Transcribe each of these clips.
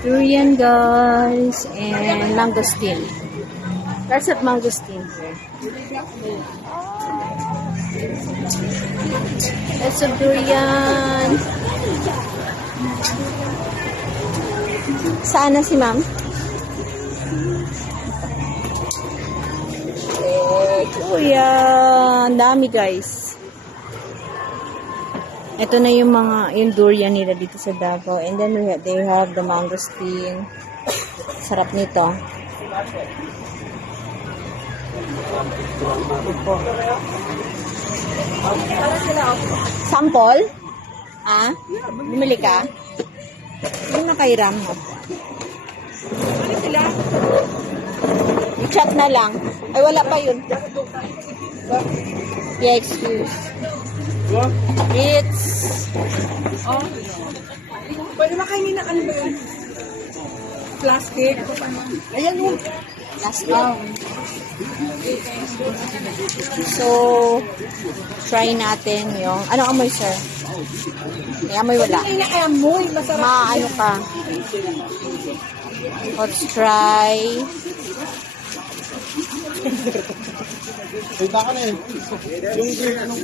Durian, guys, and mangosteen. Lots of mangosteen here. Lots of durian. Saan na si ma'am? Durian. Dami, guys. Ito na yung yung durian nila dito sa Davao. And then they have the mangosteen. Sarap nito. Sample? Ah? Bumili ka? Yung nakairam mo. Ano sila? I-chat na lang. Ay, wala pa yun. Yeah, excuse. It's... Oh. Pwede makainin na ano ba yun? Plastic. Ayan yung Plastic. So, try natin yung... Anong amoy, sir? May amoy wala. Ay, naamoy. Masarap. Ano ka? Let's try. Ay, baka na yun. Yung green, anong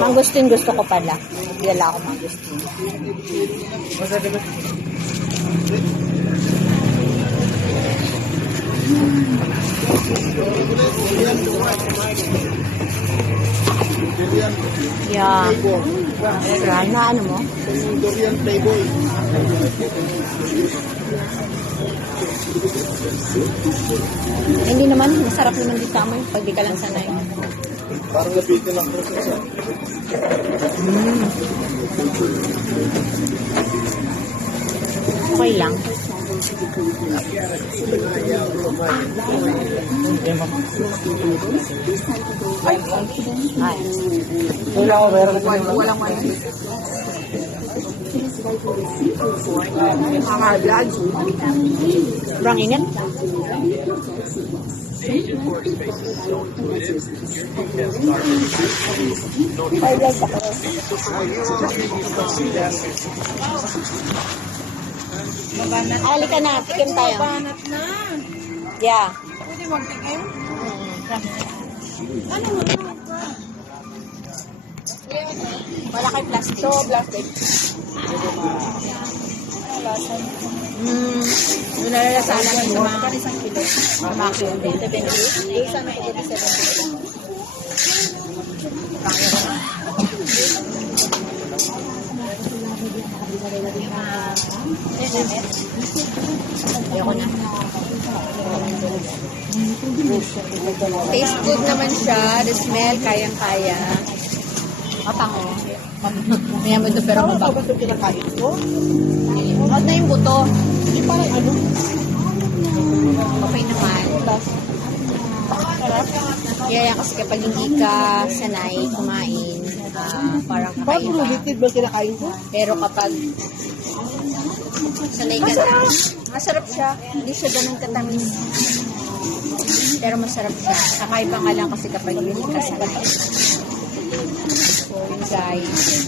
Mangosteen gusto ko pala. Wala ako mangosteen. Yeah. Na ano mo? Durian Playboy. Hindi naman. Masarap naman dito amoy. Pag di ka lang sanay. Parang nabitin lang process. Okay lang. Ay. Wala ko, meron ko. Walang wala. Makalag. Sobrang init. Halika na, tikim tayo. Banat na. Yeah. Pwede magtikim? Ano mo na? Wala kay plastic. So, plastic. Yung nalalasanan ng mga isang kilo. Mamakyo din. 70. Yung sa may 70. Ayoko na. Taste good naman siya. The smell, kayang-kaya. Matango. May mo ito pero Ano mabak. ba ito kinakain ko? Huwag na yung buto. Hindi parang ano? Okay naman. Kaya kasi kapag hindi ka sanay kumain, parang Parang kakaiba. ulitin ba kinakain ko? Pero kapag sanay ka na, masarap siya. Hindi siya ganun katamis. Pero masarap siya. Kakaiba nga lang kasi kapag hindi ka sanay. So, yun guys.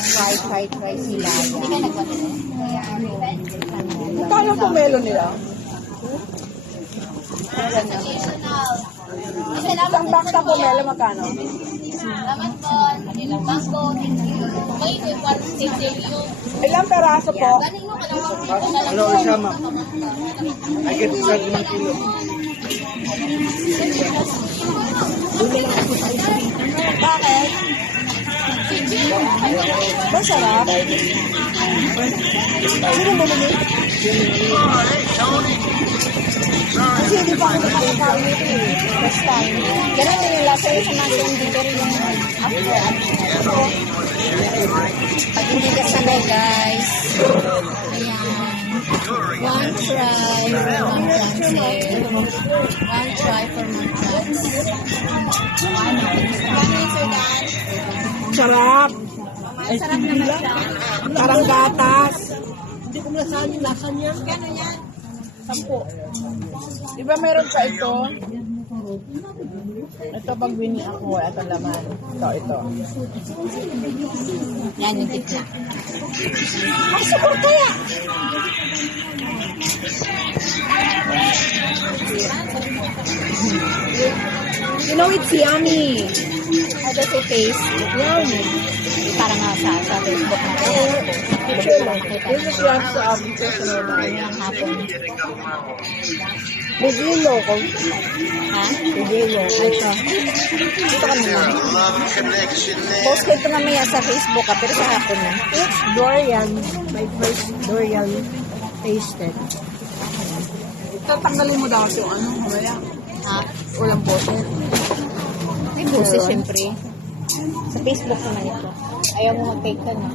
Try sila. Hindi ka nagpapalala? Kaya po melon nila? Isang box na po melon magkano? Ilang peraso po? Hello, siya, ma'am. I get 5 kilo. Bakit? Masarap? Sino bumili? Kasi hindi pa ako nakakakain ito eh. First time. Ganun din yung lasa yung sa mga hindi pero yung after. Pag hindi ka sanay guys. Ayan. One try for one chance. One try for one chance. Sarap. Sarap naman siya. Parang gatas. Hindi ko malasaan yung lasa niya. Gano'n yan? 10. Di ba meron pa ito? Ito pag bini ako, ito laman. Ito. Yan yung gitna. Ay, super kaya! You know, it's yummy. How does it taste? Yummy. Parang nga sa Facebook na. Picture lang. This is what sa personal Ano yung hapon? With yellow ko. Ha? With yellow. Ito. Dito ka naman. Post ko ito mamaya sa Facebook pero sa hapon na. It's durian. My first durian tasted. Tatanggalin mo daw ito. Ano? Mamaya. Ha? Walang boses. May boses, syempre. Sa Facebook naman ito. Ayaw mo mag-take ka na.